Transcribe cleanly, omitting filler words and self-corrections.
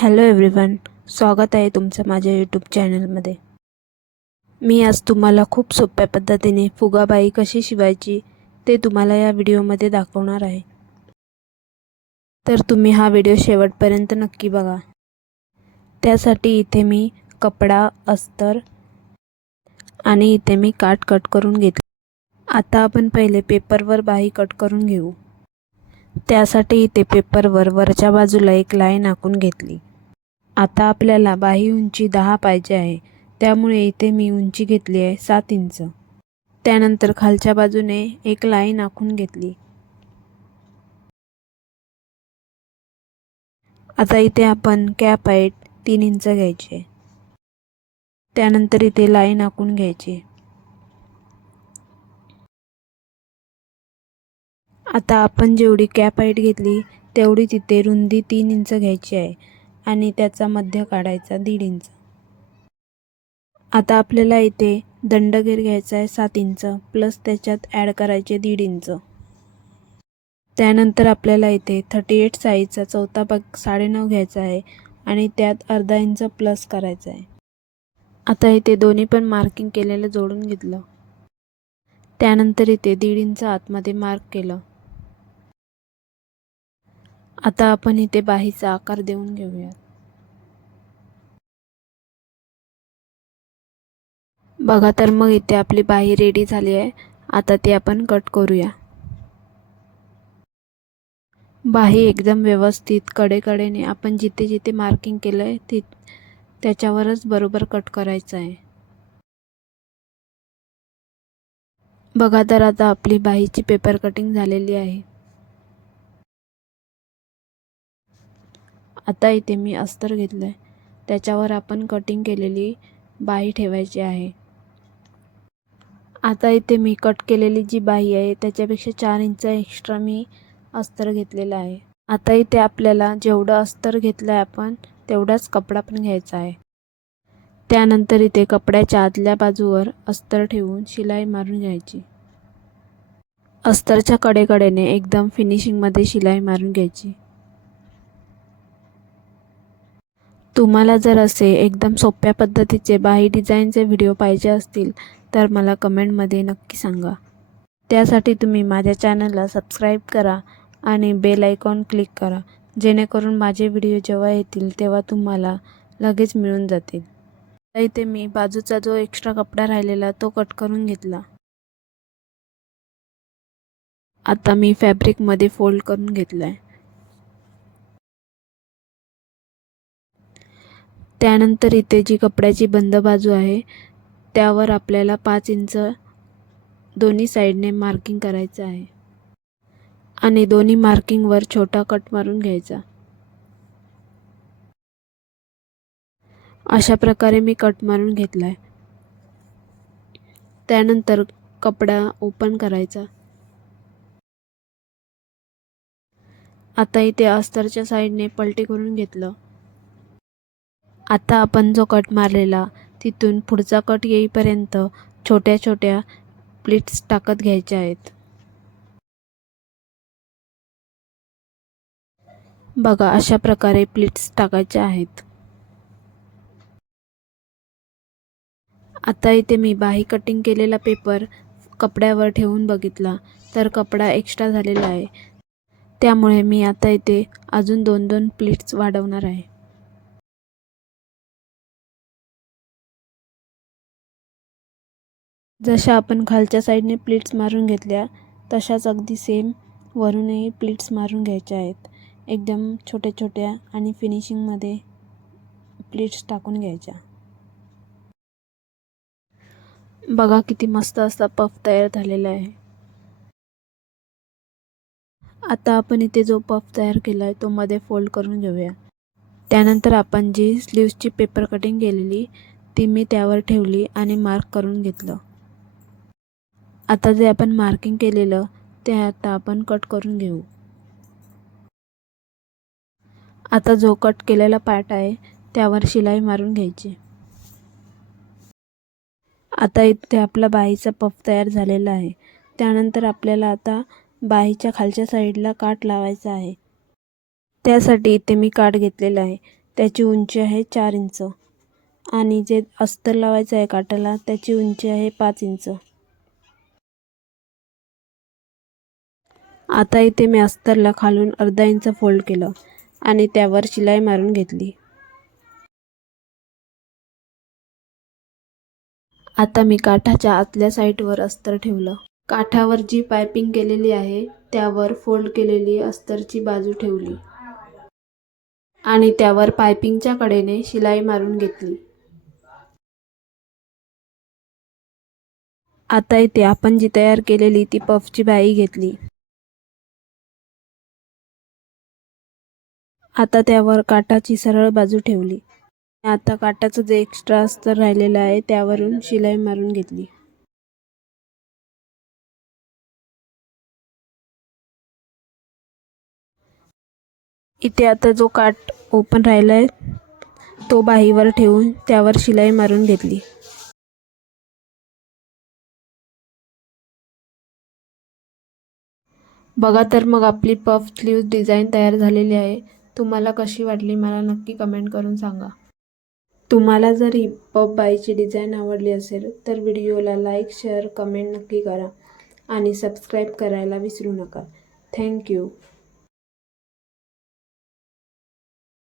Hello everyone, स्वागत आहे तुमचं माझ्या यूट्यूब चॅनलमध्ये। मी आज तुम्हाला खूप सोप्या पद्धतीने फुगाबाई कशी शिवायची ते तुम्हाला या व्हिडिओमध्ये दाखवणार आहे। तर तुम्ही हा व्हिडिओ शेवटपर्यंत नक्की बघा। त्यासाठी इथे मी कपडा, अस्तर आणि इथे मी काठ कट करून घेतले। आता आपण पहिले पेपरवर बाही कट करून घेऊ। त्यासाठी इथे पेपरवर वरच्या बाजूला एक लाईन आखून घेतली। आता आपल्याला बाही उंची 10 पाहिजे आहे, त्यामुळे इथे मी उंची घेतली आहे 7 इंच। त्यानंतर खालच्या बाजूने एक लाईन आखून घेतली। आता इथे आपण कॅप हाईट 3 इंच घ्यायची। त्यानंतर इथे लाईन आखून घ्यायची। आता आपण जेवढी कॅप हाईट घेतली तेवढी तिथे रुंदी 3 इंच घ्यायची आहे आणि त्याचा मध्य काढायचा 1.5 इंच। आता आपल्याला इथे दंडगेर घ्यायचा आहे 7 इंच प्लस त्याच्यात ॲड करायचे 1.5 इंच। त्यानंतर आपल्याला इथे 38 साईजचा चौथा भाग 9.5 घ्यायचा आहे आणि त्यात अर्धा इंच प्लस करायचा आहे। आता इथे दोन्ही पण मार्किंग केलेलं जोडून घेतलं। त्यानंतर इथे 1.5 इंच आतमध्ये मार्क केलं। आता आपण इथे बाहीचा आकार देऊन घेऊया। बघा तर मग इथे आपली बाही रेडी झाली आहे। आता ती आपण कट करूया। बाही एकदम व्यवस्थित कडेकडेने आपण जिथे जिथे मार्किंग केलं आहे त्याच्यावरच बरोबर कट करायचं आहे। बघा तर आता आपली बाहीची पेपर कटिंग झालेली आहे। आता इथे मी अस्तर घेतलंय, त्याच्यावर आपण कटिंग केलेली बाही ठेवायची आहे। आता इथे मी कट केलेली जी बाही आहे त्याच्यापेक्षा 4 इंच एक्स्ट्रा मी अस्तर घेतलेला आहे। आता इथे आपल्याला जेवढं अस्तर घेतलंय आपण तेवढाच कपडा पण घ्यायचा आहे। त्यानंतर इथे कपड्याच्या आतल्या बाजूवर अस्तर ठेवून शिलाई मारून घ्यायची। अस्तरच्या कडेकडेने एकदम फिनिशिंगमध्ये शिलाई मारून घ्यायची। तुम्हाला जर असे एकदम सोप्या पद्धतीचे बाही डिझाईनचे व्हिडिओ पाहिजे असतील तर मला कमेंटमध्ये नक्की सांगा। त्यासाठी तुम्ही माझ्या चॅनलला सबस्क्राईब करा आणि बेल आयकॉन क्लिक करा, जेणेकरून माझे व्हिडिओ जेव्हा येतील तेव्हा तुम्हाला लगेच मिळून जातील। आता इथे मी बाजूचा जो एक्स्ट्रा कपडा राहिलेला तो कट करून घेतला। आता मी फॅब्रिकमध्ये फोल्ड करून घेतलाय। त्यानंतर इथे जी कपड्याची बंद बाजू आहे त्यावर आपल्याला 5 इंच दोन्ही साईडने मार्किंग करायचं आहे आणि दोन्ही मार्किंगवर छोटा कट मारून घ्यायचा। अशा प्रकारे मी कट मारून घेतलाय। त्यानंतर कपडा ओपन करायचा। आता इथे अस्तरच्या साईडने पलटी करून घेतलं। आता आपण जो कट मारलेला तिथून पुढचा कट येईपर्यंत छोट्या छोट्या प्लीट्स टाकत घ्यायच्या आहेत। बघा अशा प्रकारे प्लीट्स टाकायच्या आहेत। आता इथे मी बाही कटिंग केलेला पेपर कपड्यावर ठेवून बघितला तर कपडा एक्स्ट्रा झालेला आहे, त्यामुळे मी आता इथे अजून 2-2 प्लीट्स वाढवणार आहे। जशा आपण खालच्या साईडने प्लीट्स मारून घेतल्या तशाच अगदी सेम वरूनही प्लीट्स मारून घ्यायच्या आहेत। एकदम छोट्या छोट्या आणि फिनिशिंगमध्ये प्लीट्स टाकून घ्यायच्या। बघा किती मस्त असा पफ तयार झालेला आहे। आता आपण इथे जो पफ तयार केला आहे तो मध्ये फोल्ड करून घेऊया। त्यानंतर आपण जी स्लीव्सची पेपर कटिंग केलेली ती मी त्यावर ठेवली आणि मार्क करून घेतलं। आता जे आपण मार्किंग केलेलं ते आता आपण कट करून घेऊ। आता जो कट केलेला पार्ट आहे त्यावर शिलाई मारून घ्यायची। आता इथे आपला बाहीचा पफ तयार झालेला आहे। त्यानंतर आपल्याला आता बाहीच्या खालच्या साईडला काठ लावायचा आहे। त्यासाठी इथे मी काठ घेतलेला आहे, त्याची उंची आहे 4 इंच आणि जे अस्तर लावायचं आहे काठाला त्याची उंची आहे 5 इंच. आता इथे मी अस्तरला खालून अर्धा इंच फोल्ड केलं आणि त्यावर शिलाई मारून घेतली. आता मी काठाच्या आतल्या साईडवर अस्तर ठेवलं. काठावर जी पायपिंग केलेली आहे त्यावर फोल्ड केलेली अस्तरची बाजू ठेवली आणि त्यावर पायपिंगच्या कडेने शिलाई मारून घेतली. आता इथे आपण जी तयार केलेली ती पफची बाही घेतली. आता त्यावर काठाची सरळ बाजू ठेवली. आता काठाचं जे एक्स्ट्रा अस्तर राहिलेलं आहे त्यावरून शिलाई मारून घेतली. इथे आता जो काठ ओपन राहिलाय तो बाहीवर ठेवून त्यावर शिलाई मारून घेतली. बघा तर मग आपली पफ स्लीव्ह डिझाईन तयार झालेली आहे. तुम्हाला कशी वाटली मला नक्की कमेंट करून सांगा. तुम्हाला जर ही पफ बाहीची डिझाईन आवडली असेल तर व्हिडिओला लाईक, शेअर, कमेंट नक्की करा आणि सबस्क्राईब करायला विसरू नका. थँक्यू.